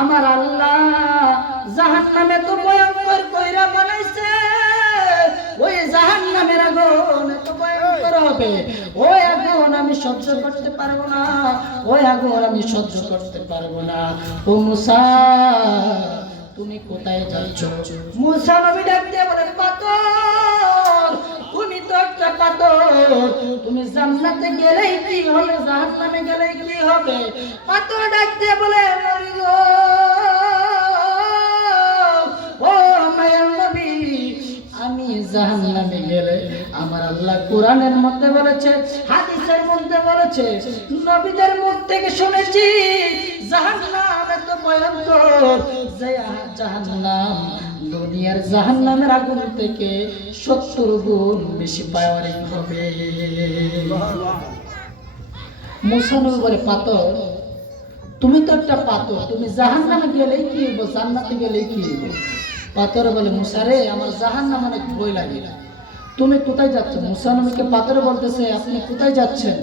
আমার আল্লাহ জাহান্নামে তো ভয়ঙ্কর কইরা বানাইছে, ওই জাহান্নামের আগুন এত ভয়ঙ্কর হবে, ওই আগুন আমি সহ্য করতে পারবো না, ওই আগুন আমি সহ্য করতে পারবো না। ও মুসা, তুমি কোথায় যাচ্ছ? মুসা নবী ডাক দিয়ে বলেন, পাথর, তুমি তো একটা পাথর, তুমি জান্নাতে গেলেই কি হবে, জাহান্নামে গেলেই কি হবে? পাথর ডাক দিয়ে বলে, নবী গো, ও মায়ার নবী, আমি জাহান্নামে গেলে আমার আল্লাহ কোরআনের মধ্যে বলেছে, হাদিসের মধ্যে বলেছে, নবীদের মুখ থেকে শুনেছি জাহান্নাম এত ভয়ঙ্কর যে জাহান্নাম দুনিয়ার জাহান্নামের আগুন থেকে 70 গুণ বেশি পাওয়ারিং হবে। মুসা নবী বলে, পাথর, তুমি তো একটা পাথর, তুমি জাহান্নামে গেলেই কি হইব, জান্নাতে গেলেই কি হইব? পাথর বলে, মুসা রে, আমার জাহান্নাম অনেক ভয় লাগে, তুমি কোথায় যাচ্ছ? মুসা নবীকে পাথর বলতেছে, আপনি কোথায় যাচ্ছেন?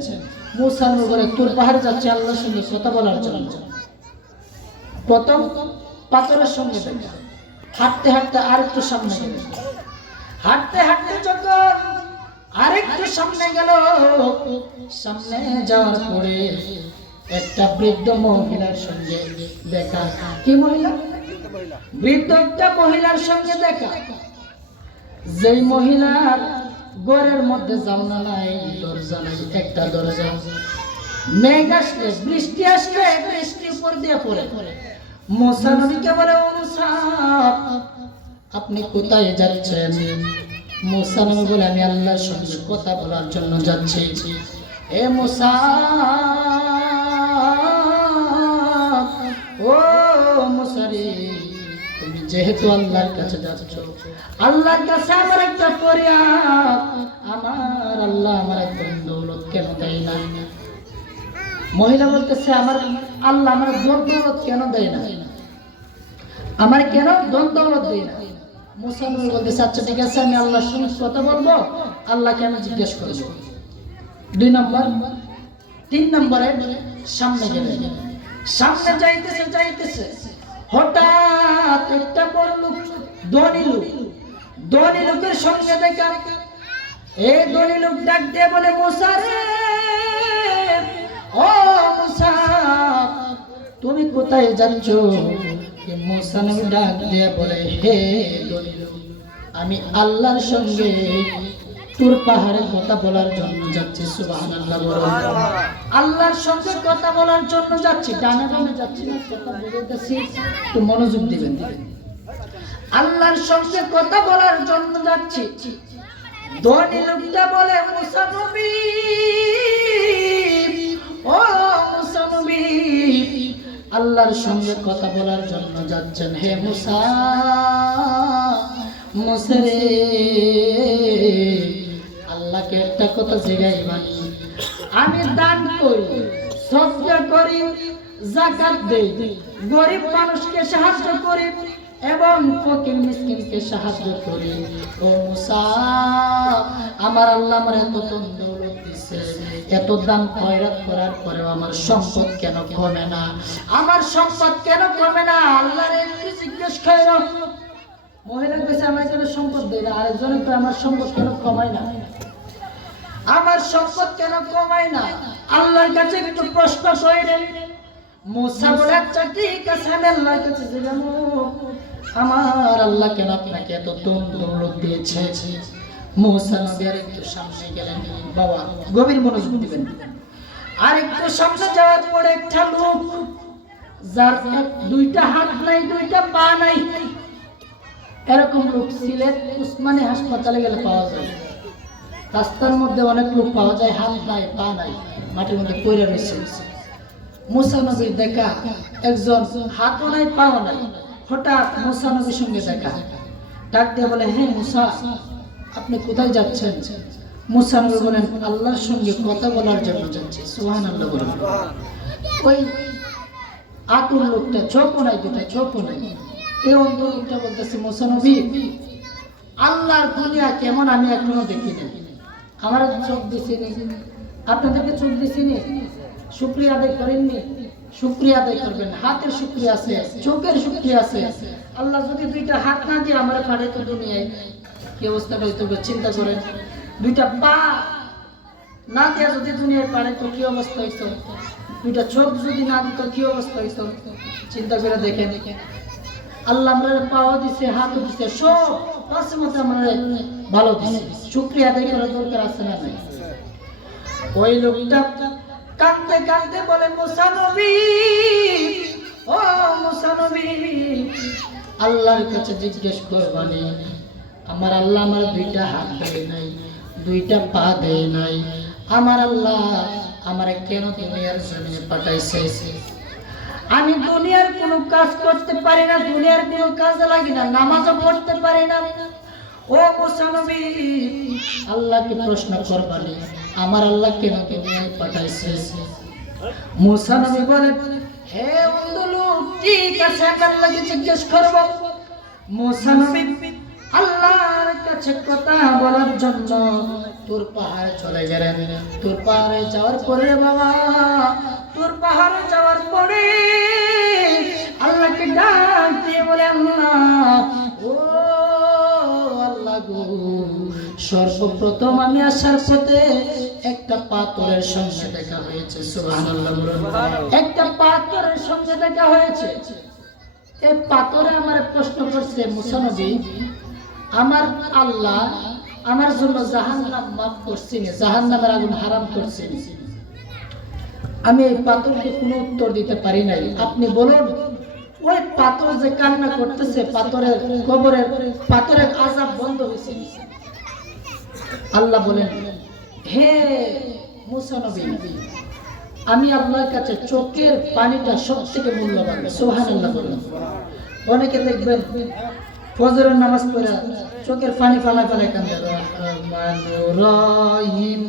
মুসা নবী বলে, তুর পাহাড়ে যাচ্ছে আল্লাহর সঙ্গে কথা বলার জন্য। প্রথম পাথরের সঙ্গে দেখা, হাঁটতে হাঁটতে আরেকটু সামনে গেল, হাঁটতে হাঁটতে যখন আরেকটু সামনে গেল, সামনে যাওয়ার পরে একটা বৃদ্ধ মহিলার সঙ্গে দেখা। কি মহিলা? বৃদ্ধ একটা মহিলার সঙ্গে দেখা, যেই মহিলার ঘরের মধ্যে জানলা নাই, দরজা নাই, একটা দরজা। মেঘ আসলে, বৃষ্টি আসলে বৃষ্টি উপর দিয়ে পড়ে। মুসা নবীকে বলে, ও মুসা, আপনি কোথায় যাচ্ছেন? মুসা নবী বলে, আমি আল্লাহর সঙ্গে কথা বলার জন্য যাচ্ছি। এ মুসা, ও মুসা রে, তুমি যেহেতু আল্লাহর কাছে যাচ্ছ, আল্লাহর কাছে আমার একটা ফরিয়াদ, আমার আল্লাহ আমার একদম দৌলত কেন দেয় না? মহিলা বলতেছে, আমার আল্লাহ আমার দৌলত কেন দেয় না, আমার কেন দৌলত দেয় না? মুসা নবী বলতেছে, আচ্ছা ঠিক আছে, আমি আল্লাহর সঙ্গে কথা বলবো, আল্লাহকে আমি জিজ্ঞেস করবো। 2 নম্বর। 3 নম্বরে সামনে গেলে, সামনে যাইতেছে যাইতেছে, হঠাৎ একটা বড় লোক, ধনী লোকের সঙ্গে দেখা। এই ধনী লোক ডাক দিয়ে বলে, মুসা রে, ও মুসা, তুমি কোথায় যাচ্ছ? মুসা নবী ডাক দিয়ে বলে, হে ধনী লোক, আমি আল্লাহর সঙ্গে তুর পাহাড়ে কথা বলার জন্য যাচ্ছি। সুবহানাল্লাহ বলো। আল্লাহর সঙ্গে কথা বলার জন্য যাচ্ছি, ডানে বামে যাচ্ছি না, কথা বলতেছি, একটু মনোযোগ দিবেন। আল্লাহর সঙ্গে কথা বলার জন্য যাচ্ছি। ধনী লোকটা বলে, মুসা নবী, ও মুসা নবী, আল্লাহর সঙ্গে কথা বলার জন্য যাচ্ছেন, হে মুসা, মুসা রে, আল্লাহকে একটা কথা জিজ্ঞাইবানি, আমি দান করি, সদকা করি, যাকাত দেই, গরিব মানুষকে সাহায্য করি এবং ফকির মিসকিনকে সাহায্য করি। ও মুসা, আমার আল্লাহ আমার এত দৌলত দিছে, এত দান খয়রাত করার পরেও আমার সম্পদ কেন কমে না? আমার সম্পদ কেন কমে না? আল্লাহর একটু জিজ্ঞেস করো। মহিলা কাছে আমার কেন সম্পদ দেয় না? আরেকজনে তো আমার সম্পদ কেন কমায় না? আমার সম্পদ কেন কমায় না? আল্লাহর কাছে একটু প্রশ্ন করেন। মুসা বলে, আচ্ছা ঠিক আছে, আমি আল্লাহর কাছে যাবো, আমার আল্লাহ কেন আপনাকে এত দৌলত দিয়েছে? মুসা নবী আর একটু সামনে গেলেন। বাবা গভীর মনোযোগ দিবেন। আর একটু সামনে যাওয়ার পরে একটা লোক, যার 2টা হাত নাই, 2টা পা নাই, এরকম লোক সিলেট উসমানী হাসপাতালে গেলে পাওয়া যায়। রাস্তার মধ্যে অনেক লোক পাওয়া যায়, হাত নাই, পা নাই, মাটির মধ্যে পড়ে রয়েছে। মুসা নবীর দেখা, একজন হাতও নাই, পাও নাই, হঠাৎ মুসা নবীর সঙ্গে দেখা। ডাক দিয়ে বলে, হে মুসা, আপনি কোথায় যাচ্ছেন? মুসা নবী বলেন, আল্লাহর সঙ্গে কথা বলার জন্য যাচ্ছি। সুবহানাল্লাহ বলেন। ওই আতুর লোকটা, চোখও নাই, 2টা চোখও নাই, এই অন্ধ লোকটা বলতেছে, মুসা নবী, আল্লাহর দুনিয়া কেমন আমি এখনো দেখিনি, আমার চোখ দিছিনি, আপনাদেরকে চোখ দিছিনি, শুকরিয়া আদায় করেননি, শুকরিয়া আদায় করবেন। হাতের শুকরিয়া আছে, চোখের শুকরিয়া আছে। আল্লাহ যদি দুইটা হাত না দিয়ে আমার পাঠাইতো দুনিয়ায়, কি অবস্থা হইতো চিন্তা করেন। দুইটা পা না দিয়ে যদি দুনিয়ায় পাঠাইতো কি অবস্থা হইতো, দুইটা চোখ যদি না দিত কি অবস্থা হইতো, চিন্তা করে দেখেন। আল্লাহ আমরা পাওয়া দিছে, হাতও দিছে, সব পাশে মতো আমরা ভালো দিছে। শুকরিয়া আদায় করার দরকার আছে না নাই? ওই লোকটা কাঁদতে কাঁদতে বলে, মুসা নবী, ও মুসা নবী, আল্লাহর কাছে জিজ্ঞেস করবানি, আমার আল্লাহ আমার দুইটা হাত দেয় নাই, দুইটা পা দেয় নাই, আমার আল্লাহ আমারে কেন দুনিয়ার জমিনে পাঠাইছে? আমি দুনিয়ার কোনো কাজ করতে পারি না, দুনিয়ার কোনো কাজে লাগি না, নামাজও পড়তে পারি না। ও মুসা নবী, আল্লাহকে প্রশ্ন করবানি, আমার আল্লাহ কেন দুনিয়ায় পাঠাইছে? মুসা নবী বলে, হে অন্ধ লোক, ঠিক আছে, আল্লাহকে জিজ্ঞেস করব। মুসা নবী আল্লাহর কাছে কথা বলার জন্য তোর পাহাড়ে চলে গেলেন। তোর পাহাড়ে যাওয়ার পরে বাবা, তোর পাহাড়ে যাওয়ার পরে আল্লাহকে ডাক দিয়ে বলে, আল্লাহ, ও আল্লাহ গো, সর্বপ্রথম আমি আসার পথে একটা পাথরের সঙ্গে দেখা হয়েছে। সুবহানাল্লাহ বলুন। একটা পাথরের সঙ্গে দেখা হয়েছে। এই পাথরে আমার প্রশ্ন করছে, মুসা নবী, আমার আল্লাহ আমার জন্য জাহান্নাম মাফ করছেন, জাহান্নামের আগুন হারাম করছেন, আমি এই পাথরকে কোনো উত্তর দিতে পারি নাই, আপনি বলুন। ওই পাথর যে কান্না করতেছে, পাথরের কবরের পাথরের আযাব বন্ধ হয়েছে। আল্লাহ বলেন, হে মুসা নবী, আমি আল্লাহর কাছে চোখের পানিটা সবথেকে মূল্যবান। সুবহানাল্লাহ বলুন। অনেকে দেখবেন ফজরের নামাজ পড়ে চোখের পানি ফালা ফেলে কান্দে। রহমানুর রহিম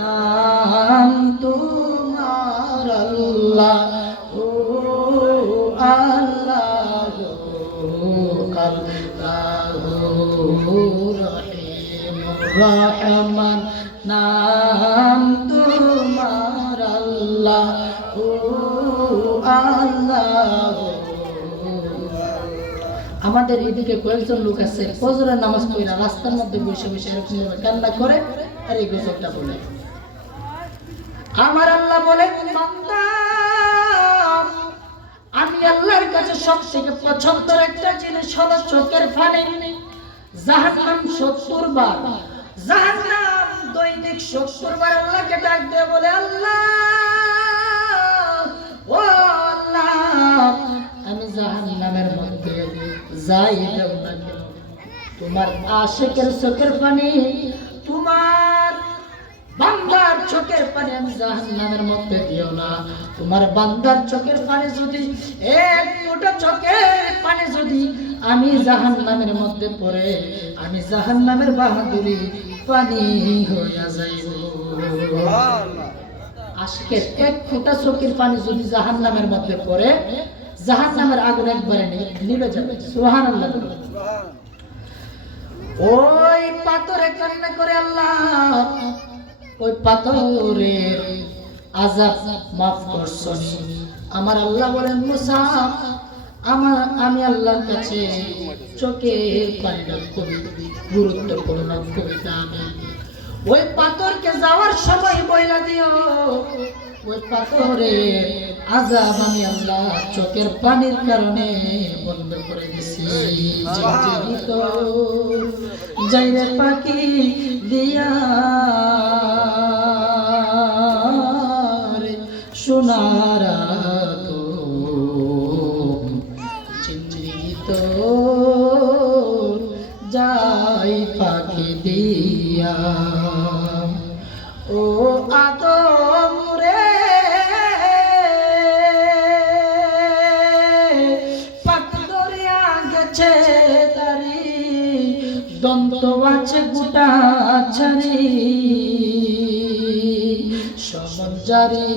নাম তোমার আল্লাহ, ও আল্লাহ, আল্লাহুর রহিম রহমান নাম তোমার আল্লাহ, ও আল্লাহ। আমাদের এদিকে কয়েকজন লোক আছে ফজরের নামাজ পড়ে রাস্তার মধ্যে বসে বসে এরকম ভাবে কান্না করে আর এই গজলটা বলে। আমার আল্লাহ বলে, বান্দা, আমি আল্লাহর কাছে সবথেকে পছন্দের একটা জিনিস হলো চোখের পানি। জাহান্নাম ৭০ বার, জাহান্নাম দৈনিক ৭০ বার আল্লাহকে ডাক দিয়ে বলে, আল্লাহ, ও আল্লাহ, আমি জাহান্নামের মধ্যে যাই দেব না কেন, তোমার আশিকের চোখের পানি, তোমার বান্দার চোখের পানি আমি জাহান্নামের মধ্যে দিও না। তোমার বান্দার চোখের পানি যদি, এক ফোঁটা চোখের পানি যদি আমি জাহান্নামের মধ্যে পড়ে, আমি জাহান্নামের বাহাদুরি পানি হইয়া যাইব। আশিকের এক ফোঁটা চোখের পানি যদি জাহান্নামের মধ্যে পড়ে, জাহান্নামের আগুন একবারে নিভে যাবে। সুবহানাল্লাহ। ওই পাথরে কান্না করে, আল্লাহ, ওই পাথরের আযাব মাফ করছনি। আমার আল্লাহ বলেন, মুসা, আমি আল্লাহর কাছে চোখের পানিটা খুবই গুরুত্বপূর্ণ কবিতা। আমি ওই পাথরকে যাওয়ার সময় বইলা দিও, ওই পাথরের আযাব আমি আল্লাহ চোখের পানির কারণে বন্ধ করে দিছি। যাইরে পাখি দিয়া সোনারা তো চিন্তিত, যাই পাখি দিয়া, ও আদম রে, পাক দরিয়া গেছে তারি, দন্ত আছে গোটা ছাড়ি, সমঞ্জারি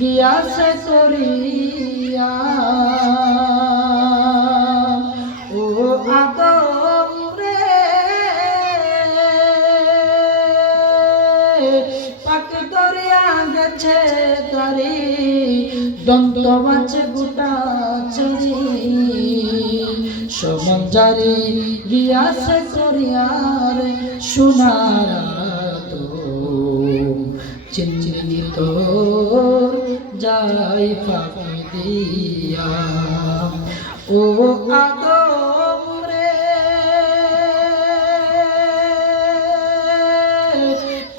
গিয়াছে করিয়া, ও আদম রে, পাক দরিয়া গেছে তারি, দ্বন্দ্ব তোমাছে গোটা চরি সমান জারি রিয়াস করিয়ার সোনার জিন্দেগি তোর যাই ফাঁকি দিয়া ও আদম রে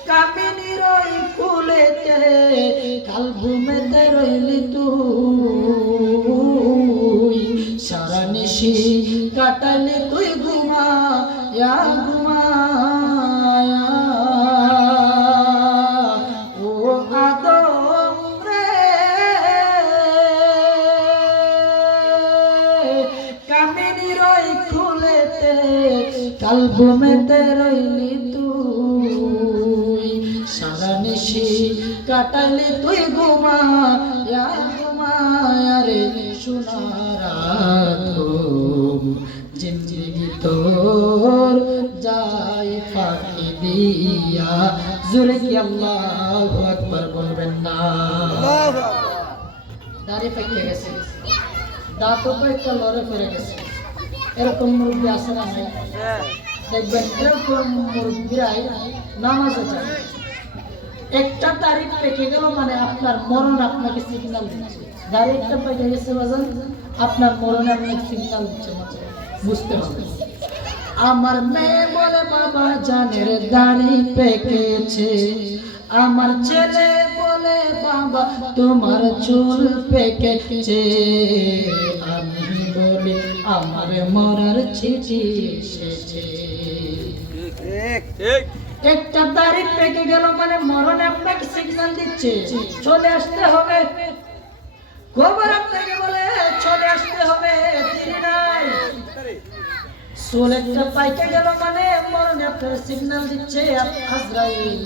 কামিনীর ওই ফুলেতে কাল ঘুমেতে রইলি তুই সারা নিশি কাটালে তুই ঘুমায়া ঘুমায়া ও আদম রে কামিনীর ওই ফুলেতে কাল ঘুমেতে রইলি তুই সারা নিশি কাটালে তুই ঘুমায়া ঘুমায়া রে সোনার জিন্দেগি তোর যাই ফাঁকি দিয়া জোরে কি আল্লাহু আকবার বলবেন না দাড়ি পেকে গেছে দাঁতও কয়েকটা লড়ে পড়ে গেছে এরকম মুরব্বী আছে না নাই দেখবেন এরকম মুরব্বীরাই নামাজে যায় একটা তারিখ পেকে গেল মানে আপনার মরণ আপনাকে সিগন্যাল দিচ্ছে দাড়ি একটা পেকে গেছে বাজান আপনার মরণে আপনাকে সিগন্যাল দিচ্ছে বুঝতে হবে আমার মেয়ে বলে বাবা জানের দাড়ি পেকেছে আমার ছেলে বলে বাবা তোমার চুল পেকেছে আমি বলি আমার মরার চিঠি এসেছে একটা তারিখ পেকে গেল মানে মরণে আপনাকে সিগন্যাল দিচ্ছে চলে আসতে হবে খবর আপনাকে বলে চলে আসতে হবে দেরি নাই চুল একটা পাইকে গেল মানে মরণে আপনার সিগন্যাল দিচ্ছে আজরাইল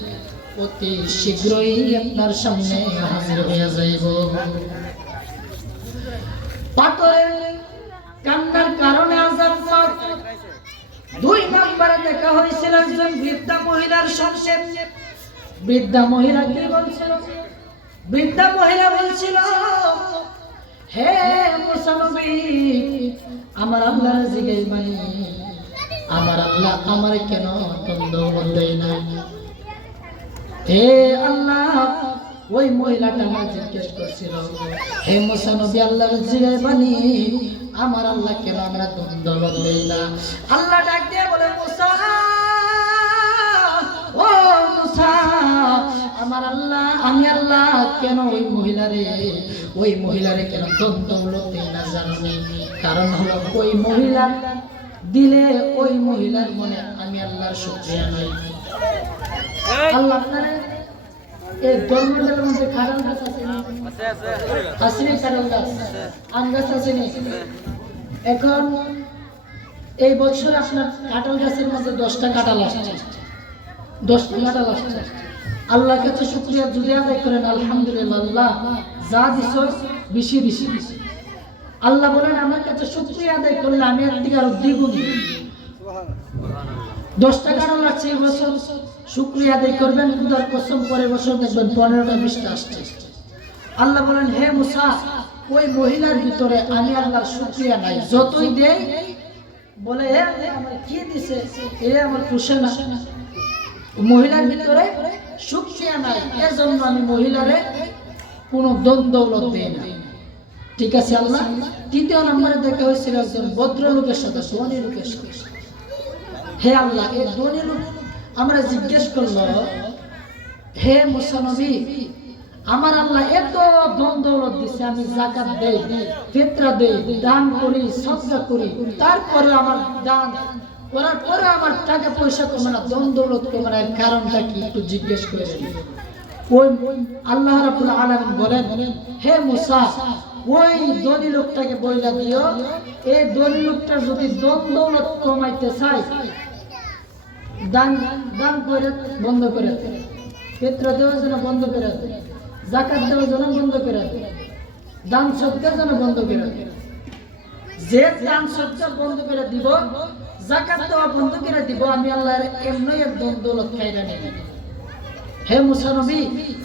অতি শীঘ্রই আপনার সামনে হাজির হয়ে যাইব পাথরের কান্নার কারণে আযাব পাক দুই নম্বরে দেখা হয়েছিল একজন বৃদ্ধা মহিলার সঙ্গে বৃদ্ধা মহিলা কি বলছিল বৃদ্ধা মহিলা বলছিল হে মুসা নবী আমার আল্লাহর জিগাইবানি আমার আল্লাহ আমার কেন দণ্ড দেয় না হে আল্লাহ ওই মহিলাটা আমার জিজ্ঞেস করছিল হে মুসা নবী আল্লাহর জিগাইবানি আমার আল্লাহ কেন আমরা দণ্ড দেয় না আল্লাহ ডাক দিয়ে বলে মুসা ও মুসা আমার আল্লাহ আমি আল্লাহ কেন ওই মহিলারে কেন দণ্ড দেই না জানি কারণ হলো ওই মহিলা দিলে ওই মহিলার মনে আমি আল্লাহর শুকরিয়া নাই আল্লাহ আপনারে এই ধর্মের মধ্যে কাঁঠাল গাছ আছে আসেনি কাঁঠাল গাছ আম গাছ আসেনি এখন এই বছর আপনার কাঁঠাল গাছের মধ্যে 10টা কাঁঠাল আসছে 10টা কাঁঠাল আসছে আল্লাহর কাছে শুকরিয়া যদি আদায় করেন আলহামদুলিল্লাহ আল্লাহ যা দিছো বেশি বেশি আল্লাহ বলেন আমার কাছে শুকরিয়া আদায় করলে আমি এর থেকে আরো দ্বিগুণ সুবহানাল্লাহ 10টা কাঁঠাল আসছে এই বছর শুকরিয়া আদায় করবেন খোদার কসম পরের বছর দেখবেন 15টা 20টা আসছে আল্লাহ বলেন হে মুসা ওই মহিলার ভিতরে আমি আল্লাহর শুকরিয়া নাই যতই দেই বলে হে আমার কি দিছে এ আমার খুশি না মহিলার ভিতরে শুকরিয়া নাই এজন্য আমি মহিলারে কোনো দৌলত দেই না ঠিক আছে আল্লাহ তৃতীয় নম্বরে দেখা হয়েছিল একজন ভদ্রলোকের সাথে ধনী লোকের সাথে হে আল্লাহ এই ধনী লোক আমরা জিজ্ঞেস করলো হে মুসা নবী আমার আল্লাহ এত ধন দৌলত দিছে আমি যাকাত দেই ফিতরা দেই দান করি সাদকা করি তারপরে আমার দান করার পরে আমার টাকা পয়সা কমে না ধন দৌলত কমে না এর কারণটা কি একটু জিজ্ঞেস করে ওই আল্লাহ রাব্বুল আলামিন বলেন হে মুসা ওই ধনী লোকটাকে বইলা দিও এই ধনী লোকটা যদি ধন দৌলত কমাইতে চায় দান দান করে বন্ধ করে ফিতরা দেওয়ার জন্য বন্ধ করে যাকাত দেওয়ার জন্য বন্ধ করে দান সদকার জন্য বন্ধ করে যে দান সদকা বন্ধ করে দিব যাকাত দেওয়া বন্ধ করে দিব আমি আল্লাহর এমনি এক ধন দৌলত খাইরা নেব হে মুসা নবী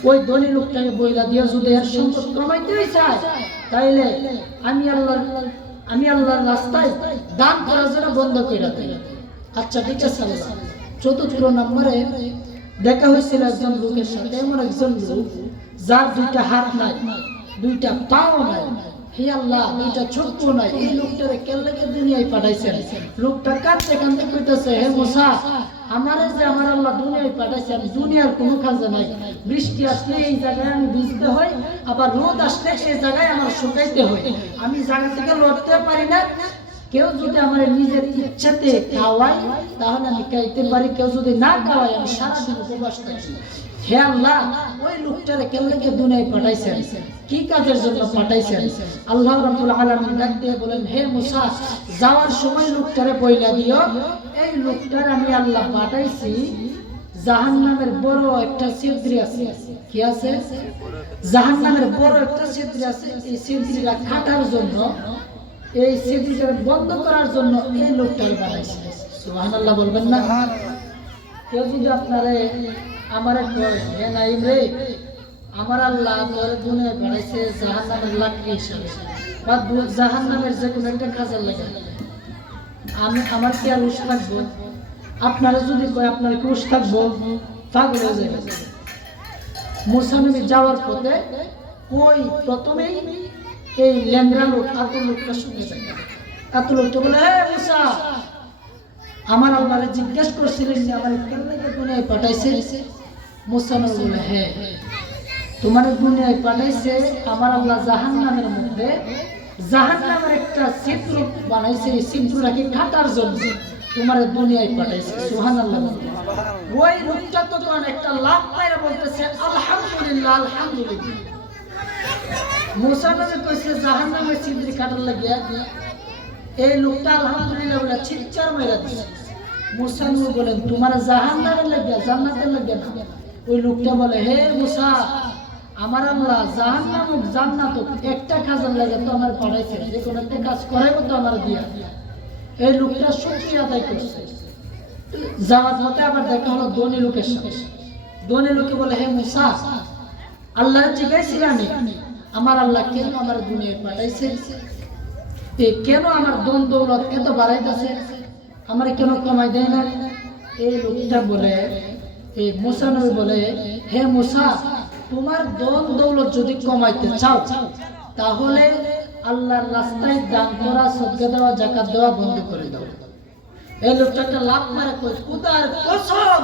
ওই ধনী লোকটাকে বইলা দিয়া যদি এর সম্পদ কমাইতে চায় তাইলে আমি আল্লাহর রাস্তায় দান করার জন্য বন্ধ করে দেই। আচ্ছা ঠিক আছে আল্লাহ। চতুর্থ নম্বরে দেখা হয়েছিল একজন লোকের সাথে, এমন একজন লোক যার দুইটা হাত নাই, দুইটা পাও নাই, হে আল্লাহ দুইটা ছোট্ট নাই, এই লোকটারে কেল্লাকে দুনিয়ায় পাঠাইছেন। লোকটা কাঁদতে কাঁদতে কইতেছে, হে মুসা, আমারে যে আমার আল্লাহ দুনিয়ায় পাঠাইছেন, দুনিয়ার কোনো কাজে নাই। বৃষ্টি আসলে এই জায়গায় আমি ভিজতে হয়, আবার রোদ আসলে এই জায়গায় আমার শুকাইতে হয়, আমি জায়গা থেকে লড়তে পারি না। কেউ যদি আমার নিজের ইচ্ছাতে খাওয়াই তাহলে আমি খাইতে পারি, কেউ যদি না খাওয়াই আমি সারাদিন উপবাস থাকি। হে আল্লাহ, ওই লোকটারে কেল্লাকে দুনিয়ায় পাঠাইছেন, কি কাজের জন্য পাঠাইছেন? আল্লাহ রাব্বুল আলামিন ডাক দিয়ে বলেন, হে মুসা, যাওয়ার সময় লোকটারে বইলা দিও, এই লোকটার আমি আল্লাহ পাঠাইছি জাহান্নামের বড় একটা ছিদ্রি আছে। কি আছে? জাহান্নামের বড় একটা ছিদ্রি আছে, এই ছিদ্রিটা কাটার জন্য, এই ছিদ্রিটা বন্ধ করার জন্য এই লোকটারে বানাইছে। সুবহানাল্লাহ বলবেন না? কেউ যদি আপনারে আমারে কয়, হে নাইম রে, আমার আল্লাহ তোরে দুনিয়ায় পাঠাইছে জাহান্নামের লাকড়ি হিসাবে বা জাহান্নামের যে কোনো একটা কাজের লাগে, আমার কি আর উস থাকবো? আপনারা যদি কয় আপনার কি উস থাকবো? পাগল হয়ে যাবে। মুসা নবী যাওয়ার পথে ওই প্রথমেই এই ল্যাংড়া লোক আতুল লোকটা শুনে যায়। আতুল লোকটা বলে, হে মুসা, আমার আল্লাহরে জিজ্ঞেস করছিলেন যে আমার কেল্লাকে দুনিয়ায় পাঠাইছে? মুসা নবী বলে, হ্যাঁ, তোমার দুনিয়ায় পাঠাইছে আমার আল্লাহ জাহান্নামের মধ্যে, জাহান্নামের একটা ছিদ্র বানাইছে, এই ছিদ্রটাকে কাটার জন্য তোমার দুনিয়ায় পাঠাইছে। সুবহানাল্লাহ। ওই লোকটা তো একটা লাভ পাইরা বলতেছে, আলহামদুলিল্লাহ আলহামদুলিল্লাহ। মুসা নবী কইছে জাহান্নামের ছিদ্র কাটার লাগিয়া, এই লোকটা আলহামদুলিল্লাহ বলে চিৎকার মাইরা দিছে। মুসা নবী বলেন, তোমার জাহান্নামের লাগিয়া, জান্নাতের লাগিয়া না। ওই লোকটা বলে, হে মুসা, আমার আল্লাহ জাহান্নাম ও জান্নাত একটা কাজের লাগে তো আমার পাঠাইছে, যে কোনো একটা কাজ করাইবো তো আমার দিয়া। এই লোকটা শুকরিয়া আদায় করছে। যাওয়ার পথে আবার দেখা হলো ধনী লোকের সাথে। ধনী লোকে বলে, হে মুসা, আল্লাহর জিজ্ঞাসিলাম আমার আল্লাহ কেন আমার দুনিয়ায় পাঠাইছে, কেন আমার দন দৌলত এত বাড়াইতেছে, আমার কেন কমাই দেয় না? এই লোকটা বলে, এই মুসা নবী বলে, হে মুসা, তোমার দন দৌলত যদি কমাইতে চাও তাহলে আল্লাহর রাস্তায় দান করা, সদকা দেওয়া, যাকাত দেওয়া বন্ধ করে দাও। এই লোকটা একটা লাভ মারে কই, খোদার কসম,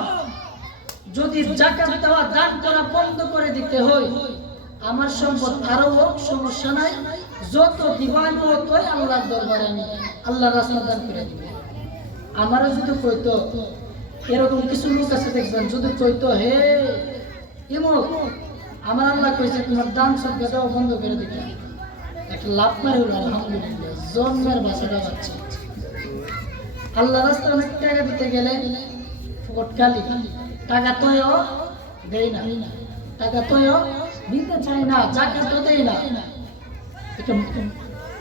যদি যাকাত দেওয়া, দান করা বন্ধ করে দিতে হয়, আমার সম্পদ আরো হোক, সমস্যা নাই, যত দিবান ততই আল্লাহর দরবারে আমি আল্লাহর রাস্তা দান করে দিব। আমারও যদি কইতো, এরকম কিছু লোক আছে দেখবেন, যদি কইতো, হে ইমুক, আমার আল্লাহ কইছে তোমার দান সদকা দেওয়া বন্ধ করে দিতে, একটা লাভ মারে হলো আলহামদুলিল্লাহ, জন্মের বাসাটা পাচ্ছে। আল্লাহ রাস্তা অনেক টাকা দিতে গেলে ফটকালি, টাকা তোও দেই না, টাকা তোও দিতে চাই না, যাকাত দেই না।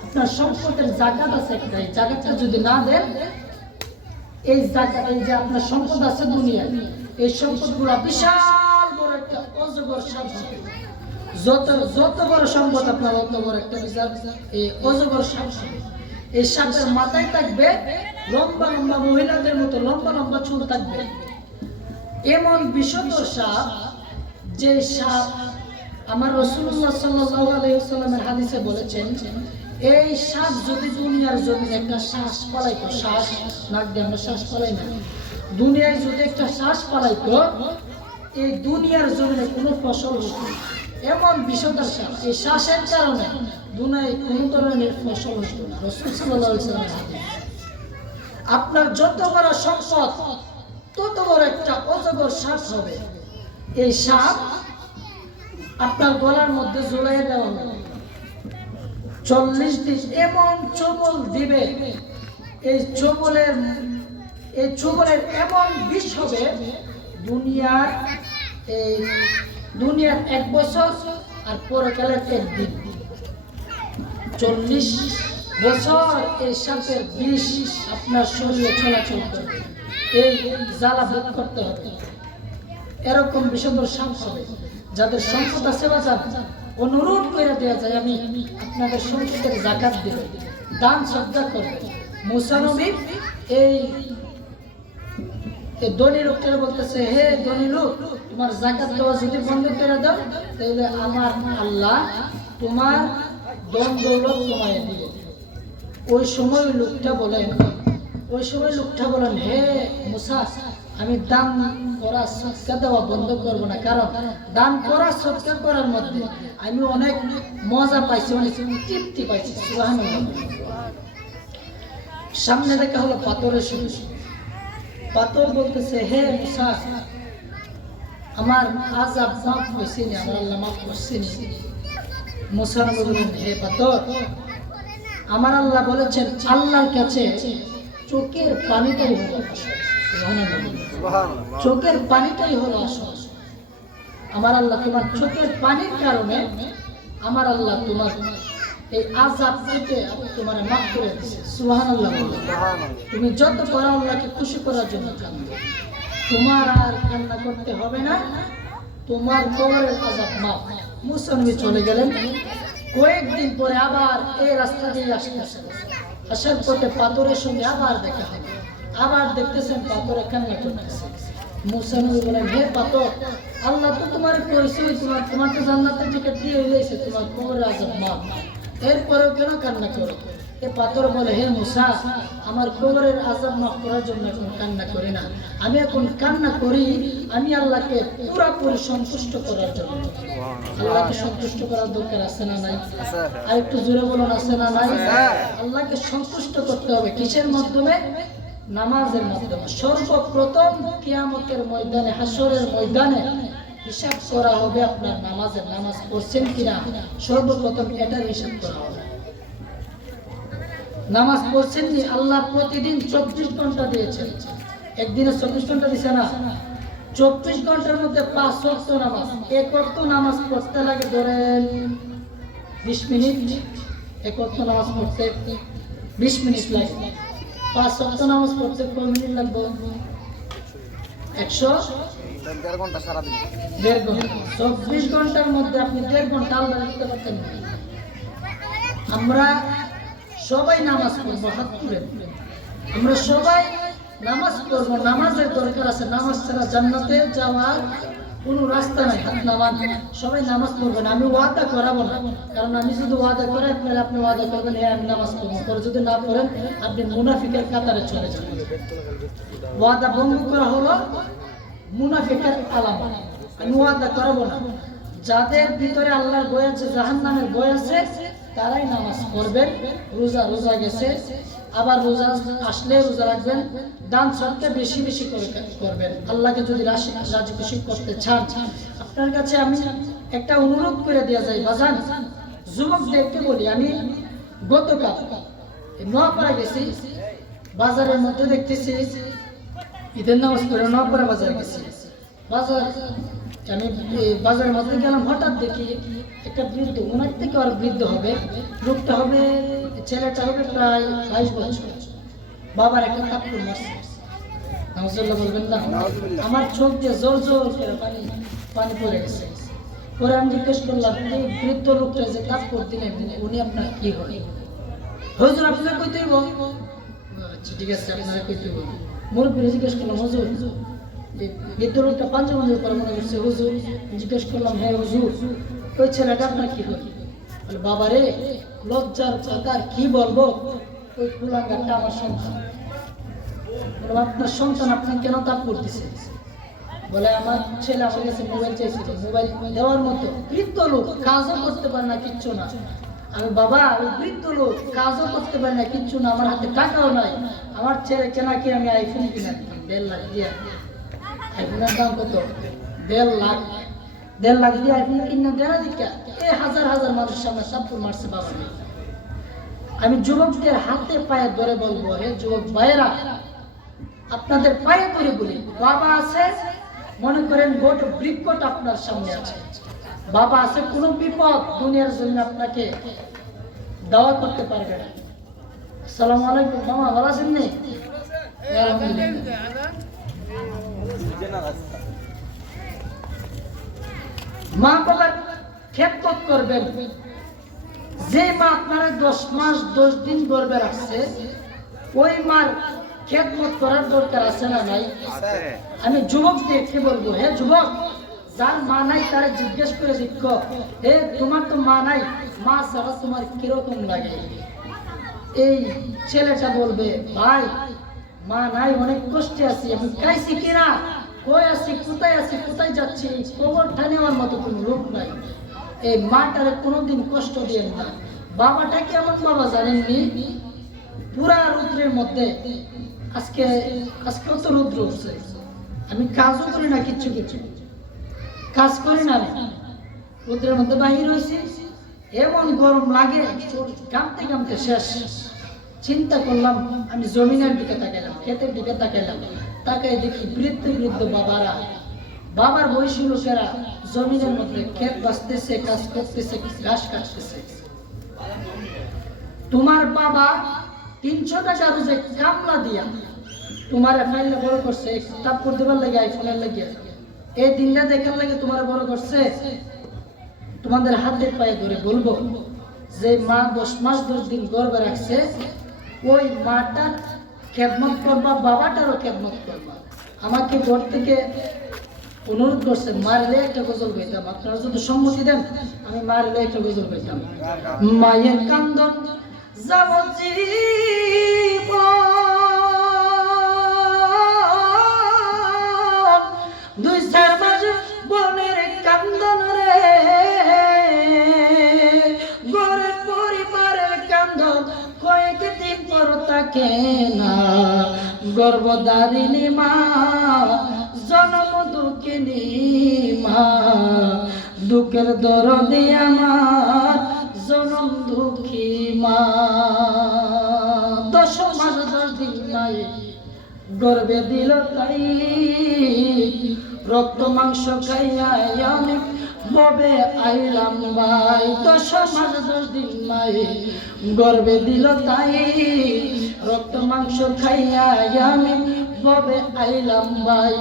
আপনার সম্পদের জাকাত আছে একটা, এই জাকাতটা যদি না দেন, এই জাকাত, এই যে আপনার সম্পদ আছে দুনিয়ায়, এই সম্পদগুলো বিশাল বড় একটা অজগর সাপ হবে। যত বড় সম্পদ আপনার, অত বড় একটা বিশাল এই অজগর সাপ হবে। এই সাপের মাথায় থাকবে লম্বা লম্বা, মহিলাদের মতো লম্বা লম্বা চুল থাকবে। এমন বিষধর সাপ, যে সাপ আমার রাসূলুল্লাহ সাল্লাল্লাহু আলাইহি ওয়াসাল্লামের হাদিসে বলেছেন, এই সাপ যদি দুনিয়ার জমিনে একটা শ্বাস পালাইতো, শ্বাস নাক দিয়ে আমরা শ্বাস পালাই না, দুনিয়ায় যদি একটা শ্বাস পালাইতো, এই দুনিয়ার জমিনে কোনো ফসল হতো না। এমন বিষধর সাপ, এই শ্বাসের কারণে দুনিয়ায় কোনো ধরনের ফসল হতো না। রাসূল সাল্লাল্লাহু আলাইহি ওয়াসাল্লামের হাদিস। আপনার যত বড় সম্পদ, তত বড় একটা অজগর সাপ হবে। এই সাপ আপনার গলার মধ্যে ঝুলাইয়া দেওয়া হবে, 40 দিন এমন চবল দিবে, এই চবলের এমন বিষ হবে, দুনিয়ার 1 বছর আর পরকালের 1 দিন। 40 বছর এই সাপের বিষ আপনার শরীরে চলাচল করবে, এই জ্বালা ভোগ করতে হবে। এরকম বিষধর সাপ হবে। যাদের সম্পদ আছে বাজার, অনুরোধ করে দেওয়া যায় আমি আপনাদের সম্পদের যাকাত দেব, দান সদকা করব। মুসা নবী এই ধনী লোকটা বলতেছে, হে ধনী লোক, তোমার যাকাত দেওয়া যদি বন্ধ করে দাও তাহলে আমার আল্লাহ তোমার ধন দৌলত তোমায় দিবে। ওই সময় লোকটা বলেন, হে মুসা, আমি দান করা সদকা দেওয়া বন্ধ করব না, কারণ দান করা সদকা করার মধ্যে আমি অনেক মজা পাইছি, অনেক তৃপ্তি পাইছি। সুবহানাল্লাহ। সামনে দেখা হলো পাথরের শুরু। পাথর বলতেছে, হে মুসা, আমার আযাব মাফ হইছে না, আমার আল্লাহ মাফ করছেন। মুসা বললেন, হে পাথর, আমার আল্লাহ বলেছেন আল্লাহর কাছে চোখের পানিটাই হলো চোখের পানিটাই হলো আসল। আমার আল্লাহ তোমার চোখের পানির কারণে আমার আল্লাহ তোমার এই আযাব থেকে তোমার মাফ করে দিয়েছে। সুবহানাল্লাহ। তুমি যত করো আল্লাহকে খুশি করার জন্য কাঁদো, তোমার আর কান্না করতে হবে না, তোমার কবরের আযাব মাফ। মুসা নবী চলে গেলেন। কয়েকদিন পরে আবার এই রাস্তা দিয়ে আসার পথে পাথরের সঙ্গে আবার দেখা হবে। আবার দেখতেছেন পাথরে কান্না করতেছে। মুসা নবী বলেন, হে পাথর, আল্লাহ তো তোমার কইছে, তোমার তো জান্নাতের টিকিট দিয়ে হইছে, তোমার কবরের আযাব মাফ, এরপরেও কেন কান্না করো? এ পাথর বলে, হে মুসা, আমার কবরের আযাব মাফ করার জন্য এখন কান্না করি না, আমি এখন কান্না করি আমি আল্লাহকে পুরোপুরি সন্তুষ্ট করার জন্য। আল্লাহকে সন্তুষ্ট করার দরকার আছে না নাই? আর একটু জোরে বলুন, আছে না নাই? আল্লাহকে সন্তুষ্ট করতে হবে কিসের মাধ্যমে? নামাজের মাধ্যমে। সর্বপ্রথম কিয়ামতের ময়দানে, হাসরের ময়দানে হিসাব করা হবে আপনার নামাজের, নামাজ পড়ছেন কিনা, সর্বপ্রথম এটার হিসাব করা হবে। নামাজ পড়ছেন কি? আল্লাহ প্রতিদিন 24 ঘন্টা দিয়েছেন, একদিনে 24 ঘন্টা দিছে না? 24 ঘন্টার মধ্যে 5 ওয়াক্ত নামাজ। এক ওয়াক্ত নামাজ পড়তে লাগে ধরেন 20 মিনিট, এক ওয়াক্ত নামাজ পড়তে 20 মিনিট লাগে। 5 ওয়াক্ত নামাজ পড়তে কত মিনিট লাগবে? 1.5 ঘন্টা সারাদিন। 1.5 ঘন্টা। 24 ঘন্টার মধ্যে আপনি 1.5 ঘন্টা আল্লাহ দিতে পারতেন। আমরা সবাই নামাজ পড়বো, হাত তুলে আমরা সবাই নামাজ পড়বো। নামাজের দরকার আছে, নামাজ ছাড়া জান্নাতে যাওয়ার কোনো রাস্তা নাই। হাত নামান, সবাই নামাজ পড়বেন। আমি ওয়াদা করাবো না, কারণ আমি যদি ওয়াদা করে আপনারা আপনি ওয়াদা করবেন হ্যাঁ আমি নামাজ পড়বো, পরে যদি না পড়েন আপনি মুনাফিকের কাতারে চলে যাবেন। ওয়াদা ভঙ্গ করা হলো মুনাফিকের আলামত। আমি ওয়াদা করাবো না। যাদের ভিতরে আল্লাহর ভয় আছে, জাহান্নামের ভয় আছে, তারাই নামাজ পড়বেন। রোজা গেছে, আবার রোজা আসলে রোজা রাখবেন। দান সদকা বেশি বেশি করে করবেন। আল্লাহকে যদি রাজি খুশি করতে চান, আপনার কাছে আমি একটা অনুরোধ করে দেওয়া যায় বাজান, যুবকদেরকে বলি। আমি গতকাল নোয়াপাড়া গেছি, বাজারের মধ্যে দেখতেছি ঈদের নামাজ পড়ে নোয়াপাড়া বাজারে গেছি। আমি বাজারের মধ্যে গেলাম, হঠাৎ দেখি একটা বৃদ্ধ, ওনার থেকে আর বৃদ্ধ হবে, লোকটা হবে, ছেলেটা হবে প্রায় 22 বছর, বাবার একটা থাপ্পড় মারছে। নাউজুবিল্লাহ বলবেন না? আমার চোখ দিয়ে জোর জোর করে পানি পড়ে গেছে। পরে আমি জিজ্ঞেস করলাম, এই বৃদ্ধ লোকটা যে থাপ্পড় দিলেন উনি আপনার কি হয়? হুজুর আপনার কইতেই বল। আচ্ছা ঠিক আছে, আপনারা কইতেই বল। মুরব্বী জিজ্ঞেস করলাম, হুজুর বৃদ্ধ লোকটা পাঞ্জাবি করে মনে করছে হুজুর। জিজ্ঞেস করলাম, হ্যাঁ হুজুর, ওই ছেলেটা আপনার কি হয়? বলে, বাবা রে, লজ্জার কথা আর কি বলবো, ওই কুলাঙ্গারটা আমার সন্তান। বলে, আপনার সন্তান আপনি কেন তাপ করতেছে? বলে, আমার ছেলে আমার কাছে মোবাইল চাইছিল, মোবাইল দেওয়ার মতো। বৃদ্ধ লোক, কাজও করতে পারে না, কিচ্ছু না। আমি, বাবা ওই বৃদ্ধ লোক কাজও করতে পারে না, কিচ্ছু না, আমার হাতে টাকাও নাই, আমার ছেলে কেনাকে আমি আইফোন কিনা 1.5 লাখ দিয়ে। আইফোনের দাম কত? 1.5 লাখ। 1.5 লাখ দিয়ে আইফোন কিনা দেনা দিকা এই হাজার হাজার মানুষের সামনে থাপ্পড় মারছে বাবা। আমি যুবকদের হাতে পায়ে ধরে বলবো, হে যুবক ভাইয়েরা, আপনাদের পায়ে ধরে বলি, বাবা আছে মনে করেন গোটা বৃক্ষটা আপনার সামনে আছে, বাবা আছে, কোনো বিপদ দুনিয়ার জন্য আপনাকে দাওয়া করতে পারবে না। আসসালামু আলাইকুম মামা, ভালো আছেন নি? মা বাবার খেদমত করবেন। যে মা আপনারা 10 মাস 10 দিন গর্ভে রাখছে, ওই মার খেদমত করার দরকার আছে না নাই? আমি যুবকদেরকে বলবো, হে যুবক, যার মা নাই তারা জিজ্ঞেস করে দেখো, হে তোমার তো মা নাই, মা ছাড়া তোমার কিরকম লাগে? এই ছেলেটা বলবে, ভাই মা নাই, অনেক কষ্টে আছি, আমি খাইছি কিনা, কই আছি, কোথায় যাচ্ছি, খবরটা নেওয়ার মতো কোনো লোক নাই। এই মাটারে কোনোদিন কষ্ট দিয়ে না। বাবাটা কেমন বাবা জানেননি? পুরা রুদ্রের মধ্যে, আজকেও তো রুদ্র উঠছে, আমি কাজও করি না, কিচ্ছু কাজ করি না, রুদ্রের মধ্যে বাহির হয়েছে, এমন গরম লাগে, ঘামতে শেষ। চিন্তা করলাম, আমি জমিনের দিকে তাকাইলাম, ক্ষেতের দিকে তাকাইলাম, তাকাই দেখি বৃদ্ধ বাবারা, বাবার বয়সী লোকেরা জমিনের মধ্যে ক্ষেত বাঁচতেছে, কাজ করতেছে, ঘাস কাটতেছে। তোমার বাবা 300 টাকা রোজে কামলা দিয়া তোমার ফাইলে বড় করছে, তারপর দেবার লাগে, আইফোনের লাগে, এই দিনটা দেখার লাগে তোমার বড় করছে। তোমাদের হাতে পায়ে ধরে বলবো, যে মা 10 মাস 10 দিন গর্ভে রাখছে, ওই মাটার খেদমত করবা, বাবাটারও খেদমত করবা। আমাকে ঘর থেকে অনুরোধ করছে, মারলে একটা গজল গাইতাম, আপনারা যদি সম্মতি দেন আমি মারলে একটা গজল গাইতাম। মায়ের কান্দন যাবজ্জীবন, 2-4 মাস বনের কান্দন রে, গড়ে পরিবারের কান্দন কয়েকদিন পর থাকে না। গর্ভধারিণী মা, জনম দুঃখিনী মা, দুঃখের দরদে আমার জনম দুঃখী মা। 10 মাস 10 দিন নাই গর্ভে দিল তাই, রক্ত মাংস খাইয়া আমি ববে আইলাম ভাই। 10 মাস 10 দিন নাই গর্ভে দিল তাই, রক্ত মাংস খাইয়া আমি ববে আইলাম ভাই।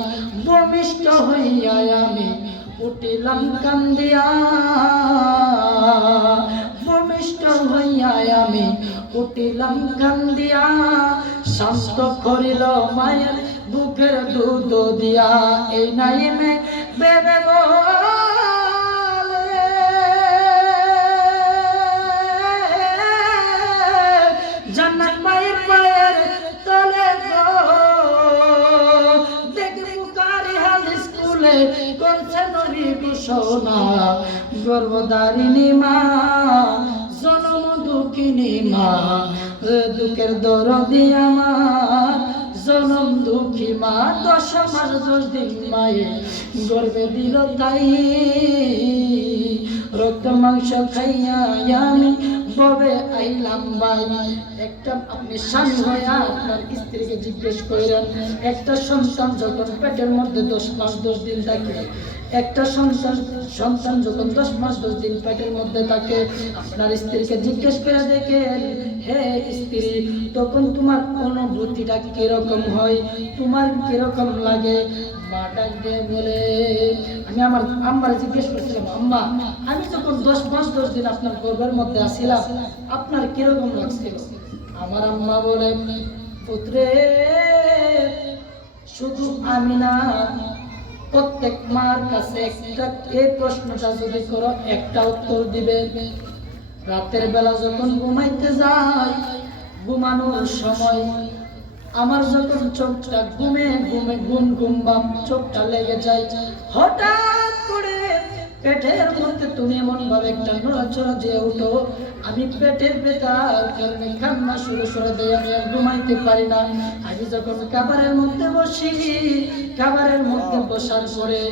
ভূমিষ্ঠ হইয়া আমি উঠিলাম কান্দিয়া, ভূমিষ্ঠ হইয়া আমি উঠিলাম কান্দিয়া, শান্ত করিল মায়ের বুকের দুধ দিয়া। এই নাইমে বেবে বলে, জান্নাত মায়ের পায়ের তলে গো, দেখি বুখারী হাদিস খুলে করছে নবী ঘোষণা। গর্ভধারিণী মা, জনম দুঃখিনী মা, দুঃখের দরদি আমার জনম দুঃখী মা। 10 মাস 10 দিন মায়ে গর্ভে দিল তাই, রক্ত মাংস খাইয়া আমি ববে আইলাম ভাই। একটা আপনি স্বামী হইয়া আপনার স্ত্রীকে জিজ্ঞেস করেন, একটা সন্তান যখন পেটের মধ্যে 10 মাস 10 দিন থাকে, একটা সন্তান যখন 10 মাস 10 দিন পেটের মধ্যে থাকে, আপনার স্ত্রীকে জিজ্ঞেস করে দেখেন, হে স্ত্রী, তখন তোমার অনুভূতিটা কিরকম হয়, তোমার কিরকম লাগে? মা ডাক দিয়ে বলে, আমি আমার আম্মার জিজ্ঞেস করছিলাম, আম্মা আমি যখন 10 মাস 10 দিন আপনার গর্ভের মধ্যে আসছিলাম, আপনার কিরকম লাগছিল? আমার আম্মা বলে, পুত্রে শুধু আমি না, প্রত্যেক মার কাছে একটা এই প্রশ্নটা যদি করো, একটা উত্তর দিবে। রাতের বেলা যখন ঘুমাইতে যাই, ঘুমানোর সময় আমার যখন চোখটা ঘুম ভাব চোখটা লেগে যায়, হঠাৎ করে পেটের মধ্যে তুমি এমন ভাবে একটা নড়াচড়া দিয়ে উঠো, আমি পেটের ব্যথার কারণে কান্না শুরু করে দেয়, আমি আর ঘুমাইতে পারি না। আমি যখন খাবারের মধ্যে বসি, খাবারের মধ্যে বসার পরে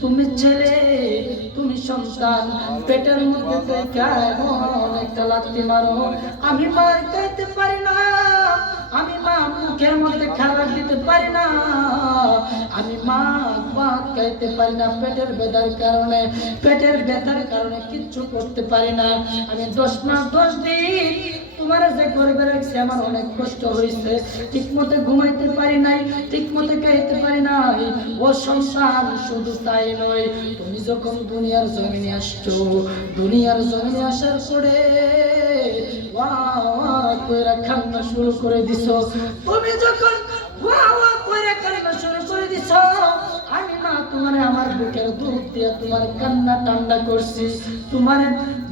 তুমি ছেলে, তুমি সন্তান পেটের মধ্যে এমন একটা লাথি মারো, আমি মার খাইতে পারি না, আমি মা মুখের মধ্যে খাবার দিতে পারি না, আমি মা ভাত খাইতে পারি না, পেটের ব্যথার কারণে কিচ্ছু করতে পারি না। আমি 10 মাস 10 দিন তোমার যে গর্বে রাখছে আমার অনেক কষ্ট হয়েছে, ঠিক মতো ঘুমাইতে পারি নাই, ঠিক মতো খাইতে পারি নাই। ও সংসার শুধু তাই নয়, তুমি যখন দুনিয়ার জমিনে আসছো, দুনিয়ার জমিনে আসার পরে ওয়া ওয়া কইরা কান্না শুরু করে দিছো। তুমি যখন ওয়া ওয়া কইরা কান্না শুরু করে দিছো, আমি মা তোমারে আমার বুকের দুধ দিয়ে তোমার কান্না ঠান্ডা করছি। তোমার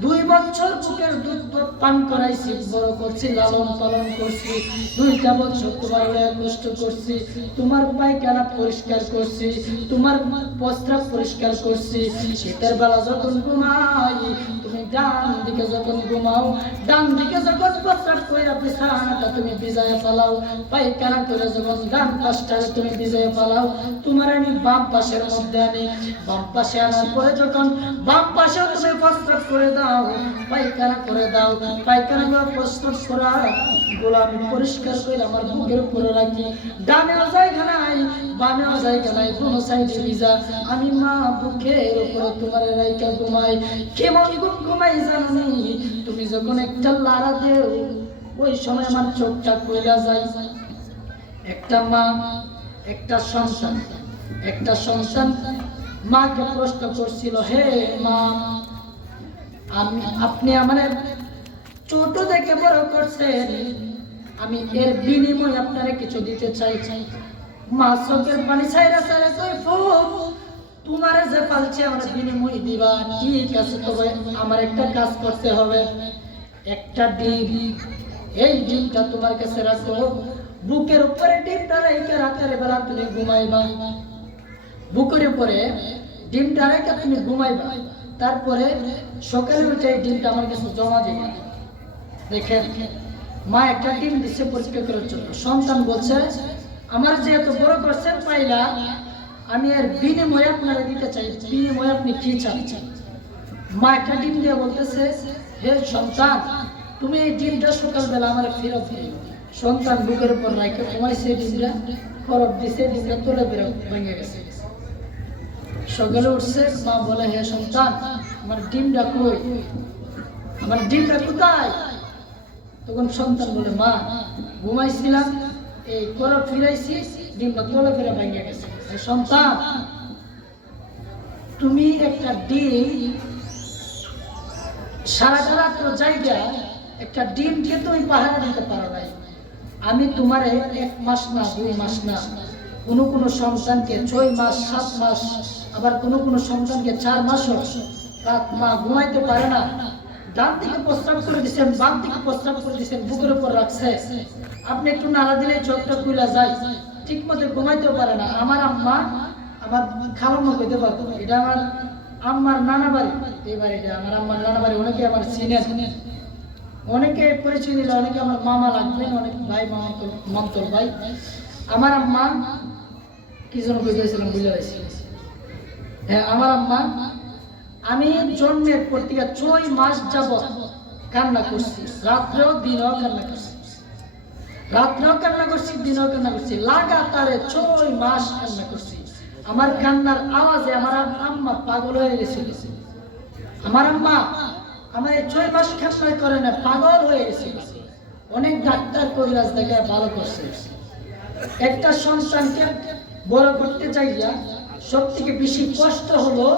2 বছর বুকের দুধ পান করাইছি, বড় করছি, লালন পালন করছি। 2টা বছর তোমার কষ্ট করছি, তোমার পায়খানা পরিষ্কার করছি, তোমার প্রস্রাব পরিষ্কার করছি। শীতের বেলা যখন ঘুমাই, তুমি ডান দিকে যখন ঘুমাও, ডান দিকে যখন প্রস্রাব কইরা বিছানাটা তুমি ভিজায় ফেলাও, পায়খানা করে যখন ডান পাশটারে তুমি ভিজায় ফেলাও, তোমার আমি বাম পাশের মধ্যে আনি, বাম পাশে আনার পরে যখন বাম পাশেও তুমি প্রস্রাব করে দাও, পায়খানা করে দাও, পায়খানা করে প্রস্রাব করা গুলো আমি পরিষ্কার করে আমার বুকের উপরে রাখি। ডানেও জায়গা নাই, বামেও জায়গা নাই, কোনো সাইডে ভিজা। আমি মা বুকের উপরে তোমার রাইকা ঘুমাই। কেমন ঘুমাই জানি, তুমি যখন একটা লাড়া দেও, ওই সময় আমার চোখটা কইলা যায়। একটা মা, একটা সন্তান, একটা সন্তান মাকে প্রশ্ন করছিল, হে মা, আপনি আমার ছোট থেকে বড় করছেন, আমি এর বিনিময়ে আপনারা কিছু দিতে চাই। মা চোখের পানি ছাইরা ছাইরা কই, তোমার যে পালছে আমার বিনিময় দিবা, ঠিক আছে, তবে আমার একটা কাজ করতে হবে। একটা ডিম, এই ডিমটা তোমার কাছে রাখো, বুকের উপরে ডিমটা রেখে রাতের বেলা তুমি ঘুমাইবা। বুকের উপরে ডিমটা রেখে তুমি ঘুমাইবা, তারপরে সকালে উঠে এই ডিমটা আমার কাছে জমা দিবা। দেখেন, মা একটা ডিম দিচ্ছে পরিষ্কার করার জন্য। সন্তান বলছে, আমার যেহেতু বড় করছেন পাইলা, আমি এর বিনিময়ে আপনারা দিতে চাই, বিনিময়ে আপনি কি চান? মা একটা ডিম দিয়ে বলতেছে, হে সন্তান, তুমি এই ডিমটা সকালবেলা আমার ফেরত দিও। সন্তান বুকের উপর রাখে ঘুমাইছে, ডিমটা ফেরত দিছে, ডিমটা তোলে ভেঙে গেছে। সকালে উঠছে, মা বলে, হে সন্তান, আমার ডিমটা কই, আমার ডিমটা কোথায়? তখন সন্তান বলে, মা ঘুমাইছিলাম, এই করে ফিরাইছি, ডিমটা তোলে ফিরে ভেঙে গেছে। সন্তান, তুমি একটা ডিম সারাটা রাত্র জায়গা একটা ডিমকে তুমি পাহারা দিতে পারো নাই। আমি তোমার 1 মাস না 2 মাস না, কোনো সন্তানকে 6 মাস 7 মাস, আবার কোনো সন্তানকে 4 মাসও রাত মা ঘুমাইতে পারে না, ডান দিকে প্রস্রাব করে দিচ্ছেন, বাম দিকে প্রস্রাব করে দিচ্ছেন, বুকের উপর রাখছে, আপনি একটু নাড়া দিলেই চোখটা খুলে যায়, ঠিক মতো ঘুমাইতেও পারে না। আমার আম্মা, আমার খালাম্মা কইতে পারতো, এটা আমার আম্মার নানা বাড়ি, এই বাড়িটা আমার আম্মার নানা বাড়ি। অনেকে আমার চিনেন, অনেকে পরিচয় দিলে, অনেকে আমার মামা লাগবেন, অনেক ভাই, মামতর ভাই। আমার আম্মা কি যেন কইতেছিলাম, বুঝে পাইছি। হ্যাঁ, আমার আম্মা, আমি জন্মের পর থেকে 6 মাস যাবত কান্না করছি, রাত্রেও দিনেও কান্না করছি, রাত্রেও কান্না করছি, দিনেও কান্না করছি, লাগাতারে 6 মাস কান্না করছি। আমার কান্নার আওয়াজে আমার আম্মা পাগল হয়ে গেছিল। আমার আম্মা আমার এই 6 মাস কান্না করে না, পাগল হয়ে গেছিল। অনেক ডাক্তার কবিরাজ দেখে ভালো করছে। একটা সন্তানকে বড় করতে চাইয়া সব থেকে বেশি কষ্ট হলো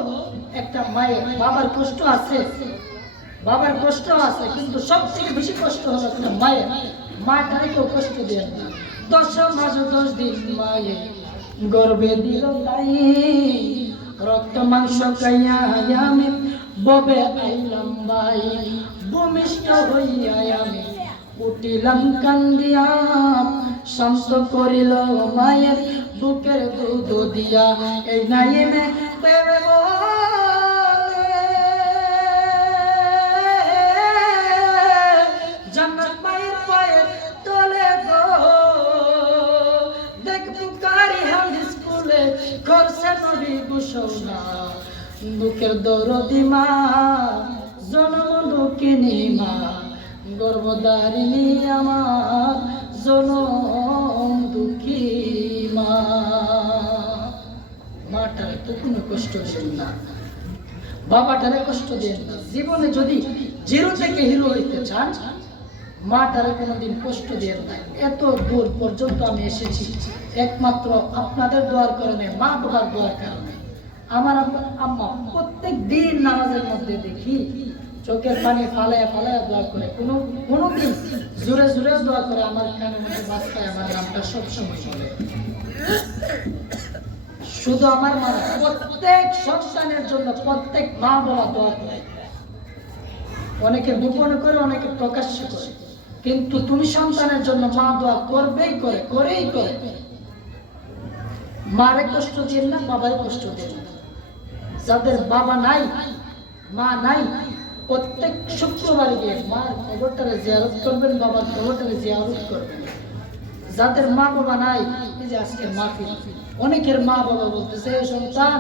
একটা মায়ের। বাবার কষ্ট আছে, বাবার কষ্ট আছে, কিন্তু সব থেকে বেশি কষ্ট হলো একটা মায়ের। মাটাকে কেউ কষ্ট দেন না। 10 মাস 10 দিন মায়ে গর্ভে দিল তাই, রক্ত মাংস খাইয়া আমি ববে আইলাম ভাই, ভূমিষ্ঠ হইয়া আমি উঠিলাম কান্দিয়া, শান্ত করিল মায়ের বুকের দুধ দিয়া। এই নাইমে প্রেমে জান্নাত মায়ের পায়ের তলে গো, দেখ বুকারি হাদিস স্কুলে করছে নবী ঘোষণা, বুকের দরদি মা, জন্ম দুঃখিনী মা, গর্ভধারিণী আমার জনম দুঃখী মা। মাটারে তো কোনো কষ্ট দেন না, বাবাটারে কষ্ট দেন না। জীবনে যদি জিরো থেকে হিরো হইতে চান, মাটারে কোনোদিন কষ্ট দিয়ে না। এত দূর পর্যন্ত আমি এসেছি একমাত্র আপনাদের দোয়ার কারণে, মা বাবার দোয়ার কারণে। আমার আম্মা প্রত্যেক দিন নামাজের মধ্যে দেখি চোখের পানি ফালাইয়া ফালাইয়া দোয়া করে, কোনোদিন জোরে জোরে দোয়া করে। আমার কানের মধ্যে বাচ্চায় আমার নামটা সবসময় চলে। শুধু আমার মা, প্রত্যেক সন্তানের জন্য প্রত্যেক মা বাবা দোয়া করে। অনেকে গোপনে করে, অনেকে প্রকাশ্যে করে, কিন্তু তুমি সন্তানের জন্য মা দোয়া করবেই করে, করেই করে। মারে কষ্ট দিন না, বাবারে কষ্ট দিন না। যাদের বাবা নাই, মা নাই, প্রত্যেক শুক্রবারে গিয়ে মার কবরটারে জিয়ারত করবেন, বাবার কবরটারে জিয়ারত করবেন। যাদের মা বাবা নাই, এই যে আজকের মাহফিল, অনেকের মা বাবা বলতেছে সন্তান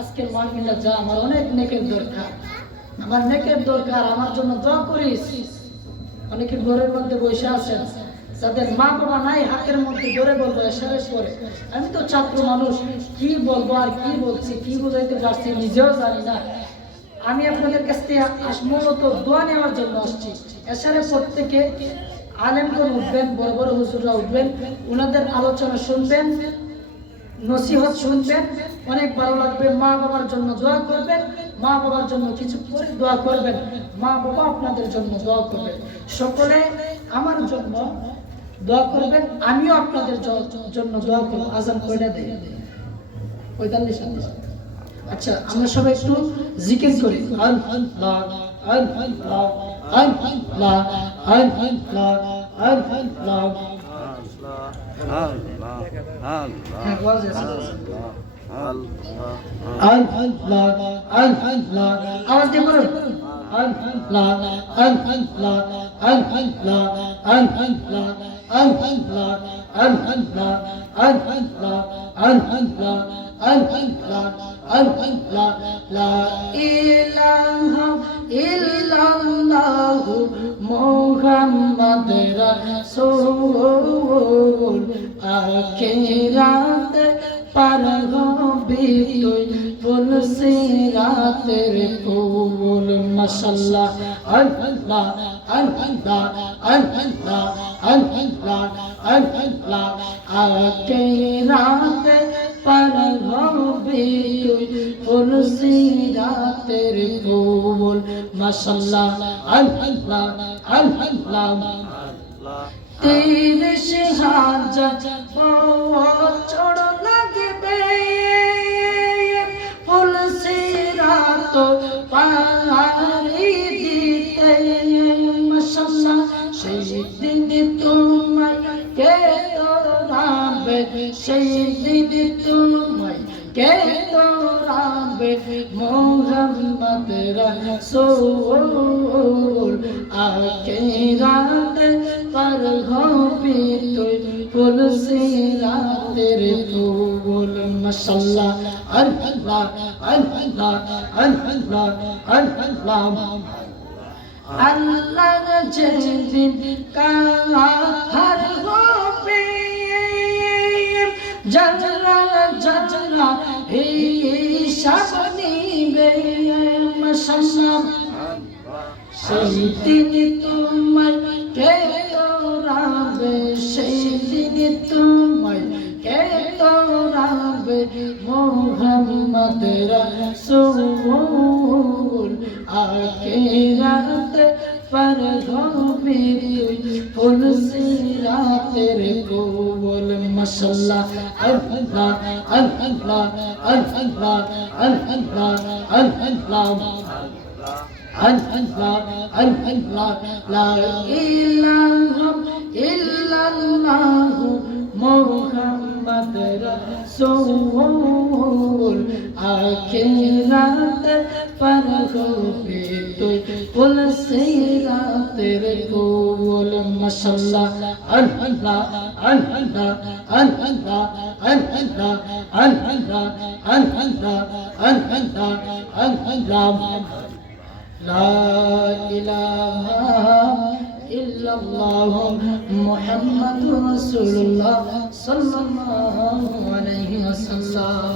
আজকের মাহফিলটা যা, আমার অনেক নেকের দরকার, আমার নেকের দরকার, আমার জন্য দোয়া করিস। অনেকের ঘরের মধ্যে বসে আছেন, যাদের মা বাবা নাই, হাতের মধ্যে ধরে বলবো এসারে পরে। আমি তো ছাত্র মানুষ, কি বলবো আর কি বলছি, কি বুঝাইতে পারছি নিজেও জানি না। আমি আপনাদের কাছ থেকে মূলত দোয়া নেওয়ার জন্য আসছি। এসারে প্রত্যেকে আলেমগণ উঠবেন, বড় বড় হুজুররা উঠবেন, ওনাদের আলোচনা শুনবেন, নসিহত শুনবেন, অনেক ভালো লাগবে। মা বাবার জন্য দোয়া করবেন, মা বাবার জন্য কিছু করে দোয়া করবেন, মা বাবা আপনাদের জন্য দোয়া করবেন। সকলে আমার জন্য দোয়া করবেন, আমিও আপনাদের জন্য দোয়া করব। আজান কয়টা দেয়? 45। আচ্ছা, আমরা সবাই একটু জিকির করি। আল্লাহ আল্লাহ আল্লাহ আল্লাহ আল্লাহ। আওয়াজ দিয়ে বলুন। আল্লাহ আল্লাহ আল্লাহ আল্লাহ আল্লাহ আল্লাহ আল্লাহ আল্লাহ আল্লাহ আল্লাহ। লা ইলাহা ইল্লাল্লাহু মুহাম্মাদুর রাসূল। আখিরাত পার হবি তুই ফুল সিরাতের ফুল। মাশাআল্লাহ। আল্লাহ আল্লাহ আল্লাহ আল্লাহ আল্লাহ। আখিরাত পার হবি তুই ফুল সিরাতের ফুল। মাশাআল্লাহ। আল্লাহ আল্লাহ। 30,000 বছর লাগবে ফুল সিরাত পারি দিতে। মাশাআল্লাহ। সেই দিন তোমায় কে তোরাবে, সেই দিন তোমায় কে তোরাবে মুহাম্মদ রাসূল। আখিরাত পার হবি তুই ফুল সিরাতের ফুল। মাশাআল্লাহ। আল্লাহ আল্লাহ আল্লাহ আল্লাহ। আল্লাহ যেদিন কাহার হবে, জজরা জজরা হিসাব নিবে। মাশাআল্লাহ। সেই দিন তোমায় কে তোরাবে, সেই দিন তোমায় কে তোরাবে মুহাম্মদ রাসূল। আখিরাত পার হবি তুই ফুল সিরাতের ফুল। মাশাআল্লাহ। আল্লাহ আল্লাহ আল্লাহ আল্লাহ আল্লাহ আল্লাহ আল্লাহ। লা ইলাহা ইল্লাল্লাহু মুহাম্মাদুর রাসূল। আখিরাত পার হবি তুই ফুল সিরাতের ফুল। মাশাআল্লাহ। আল্লাহ আল্লাহ আল্লাহ আল্লাহ আল্লাহ আল্লাহ আল্লাহ আল্লাহ। লা ইলাহা ইল্লাল্লাহু মুহাম্মাদুর রাসূলুল্লাহ সাল্লাল্লাহু আলাইহি ওয়াসাল্লাম।